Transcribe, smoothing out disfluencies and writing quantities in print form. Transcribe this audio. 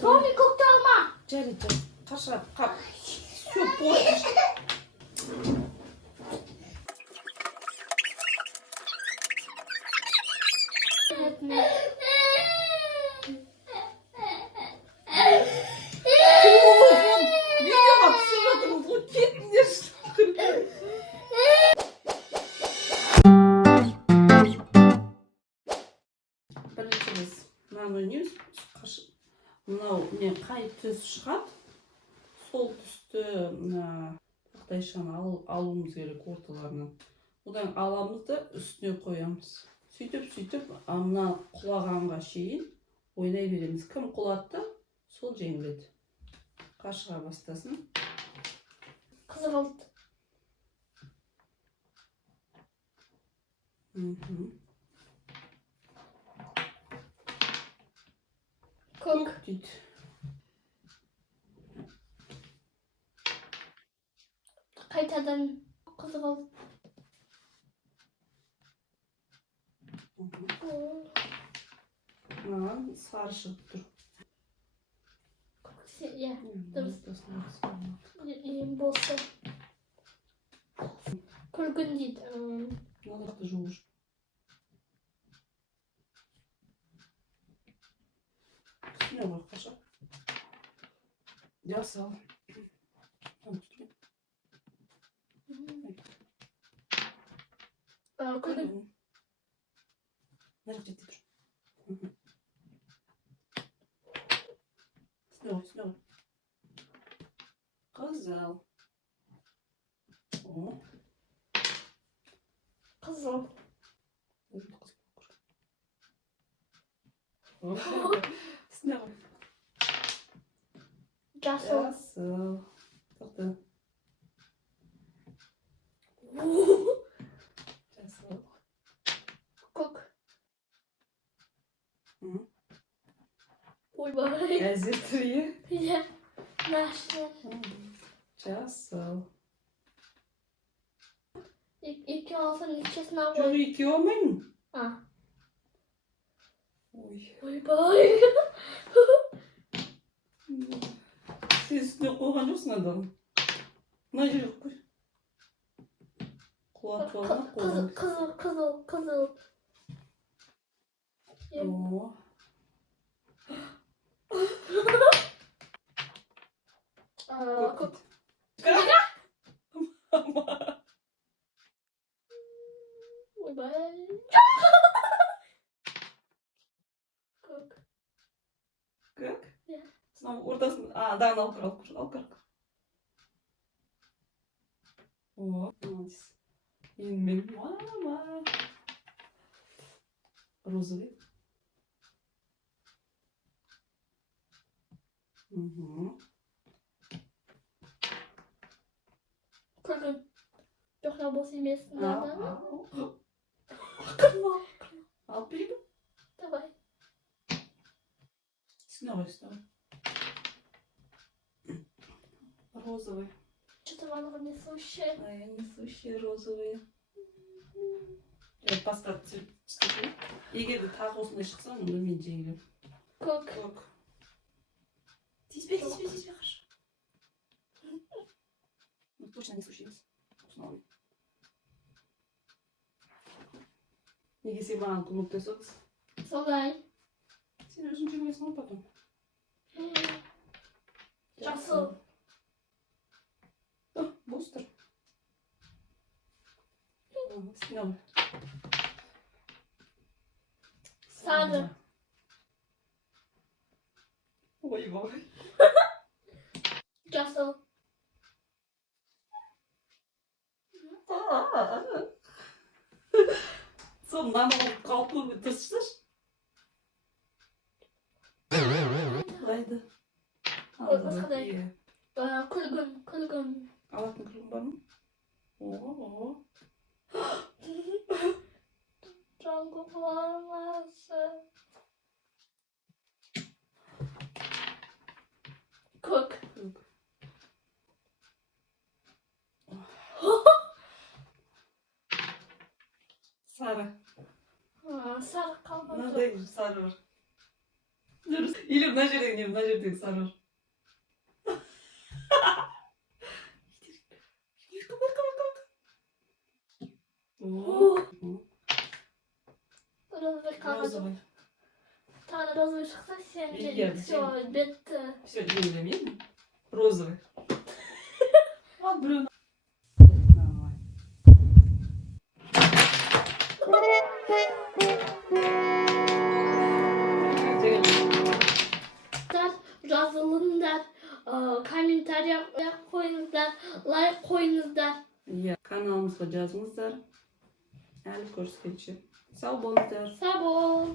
Tommy koktu ama. Жари. Қаша. Все портишь. Видеоға түсіп жатырмыз ғой, кетіңдерші. Бірінші біз мынаны ойнаймыз. Мынау не қай түс шығады, сол түсті тақтайшаны алуымыз керек орталарынан. Одан аламыз да үстіне қоямыз. Сөйтіп мына құлағанға шейін ойнай береміз. Кім құлатты, сол жеңіледі. Қашыға бастасын. Қызғылт. Көк дейді. Қайтадан қызғылт. Маған сары шығып тұр. Иә, дұрыс. Болса. Күлгін дейді. Мынақты жуғыш. Үстіне ғой қаша. Жасал. Күлгін. Мына жақ жетте тұр. Үстіне ғой. Қызыл. Қызыл. Үстіне ғой. Жасыл. Тоқты. Жасыл. Көк. Ойбай. Әзетірі. Иә. Мәшін. Жасыл. İki olsan içerisine Жоқ, koy. екі olмаймын. Ойбай. Сен үстіне қойған жоқсың адам. Мына жерге қой. Құлатып алма қойған. Қызыл. Көк. Ойбай. Көк. Көк? Иә. Сонау ортасын, дағын алып кір. Молодец. Енді мен, мама. Розовый. Күлгін. Жоқ, мынау бос емес. Алып берейін бе? Давай. Үстіне қой. Розовый. Что-то мама несущая. Несущие розовые. Басқа цвет істейін. Егер де тағы осындай шықса, онда мен жеңілем. Көк. Тиіспе, қаш. Точно несущий емес. Осыны неге сен маған көмектесіп отырсың? Солай. Сен өзің жеңілесің ғой потом. Жасыл. Бос тұр. Үстіне қой. Сары. Ойбай. Жасыл. Сол мынаны қалпы дұрысташы. Қайда? Қандай? Күлгін. Алатын күлгін бар ма? Жаңғы құламасы. Көк. Sarı kalmadı. Надо sarı var. Dur. Или мына жерден не мына жердегі sarı var. О. Розовый kalmadı. Розовый. Bir tane rozovый çıksa sen İyi de geldi, все, bitti. Все, деньги не? Розовый. А, блин. Давай. Der, razılığın der, комментарий koyunuzlar, like koyunuzlar. Иә, каналымызға жазыңыздар. Әлі көріскенше. Сау болыңыздар. Sağ ol.